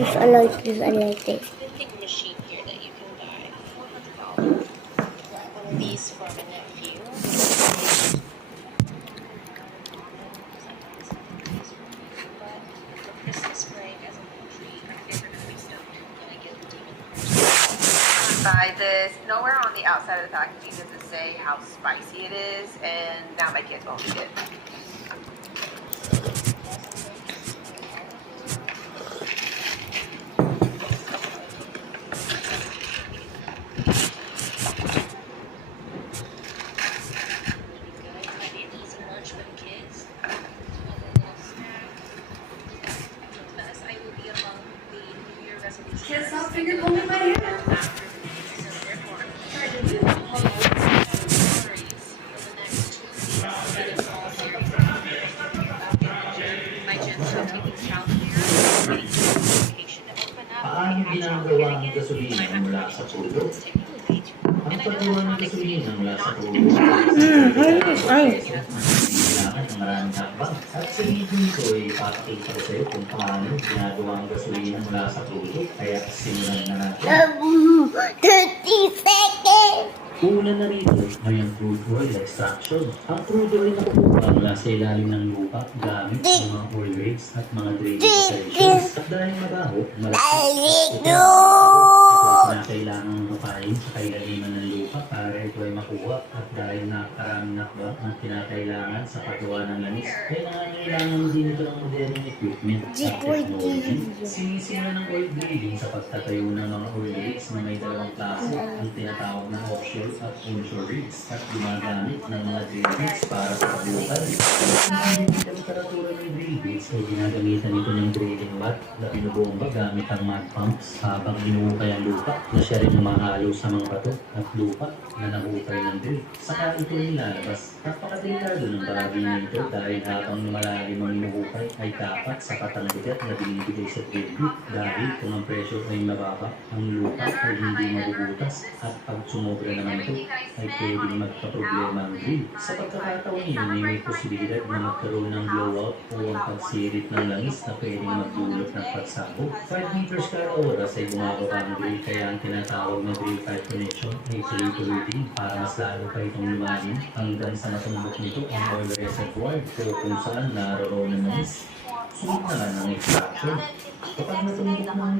this, I like this, I like this. Big machine here that you can buy. $400. One of these for my nephew. But for Christmas break as a little treat, my favorite movie stuff, and I get the Demon Hunter. Buy this. Nowhere on the outside of the packaging does it say how spicy it is, and now my kids won't eat it. Can't stop finger combing my hair. Paano ginagawa ang gasolina mula sa pulo? Ang paggawa ng gasolina mula sa pulo ay kailangan ng maraming hakbang. At sa video nito ay ipapakita ko sa iyo kung paano ginagawa ang gasolina mula sa pulo. Kaya simulan na natin. 30 seconds! Una na rito ay ang crude oil extraction. Ang crude oil na kukuha mula sa ilalim ng lupa gamit ang mga oil rigs at mga drilling operations. At dahil mabaho, malaki na kailangan mapain sa kailaliman ng lupa para ito ay makuha. At dahil napakaraming nakba ang kinakailangan sa paggawa ng lanis, kaya nangangailangan din ito ng modernong equipment at technology. Sinisimulan ng oil drilling sa pagtatayo ng mga oil rigs na may dalawang klase, ang tinatawag na offshore at onshore rigs, at gumagamit ng mga drill bits para sa pagbukan. Ang temperatura ng drill bits ay ginagamitan nito ng drilling mat na binubomba gamit ang mat pumps habang inuukay ang lupa na siya rin namahalo sa mga bato at lupa na nahukay ng drill. Saka ito nilalabas. Napakadelikado ng bahagi nito dahil habang lumalalim ang inuukay ay dapat sapat ang bigat na binibigay sa drill bit dahil kung ang pressure ay mababa, ang lupa ay hindi mabubutas at pag sumobra naman ito ay pwedeng magkaproblema ang drill. Sa pagkakataon yun ay may posibilidad na magkaroon ng blowout o ang pagsirit ng langis na pwedeng magdulot ng pagsabog. 5 meters kada oras ay bumababa ang drill, kaya ang tinatawag na drill pipe connection ay tuloy-tuloy din para mas lalo pa itong lumalim hanggang sa matumbok nito ang oil reservoir o kung saan naroon ang langis. Sunod naman ang extraction. Kapag natumbok ng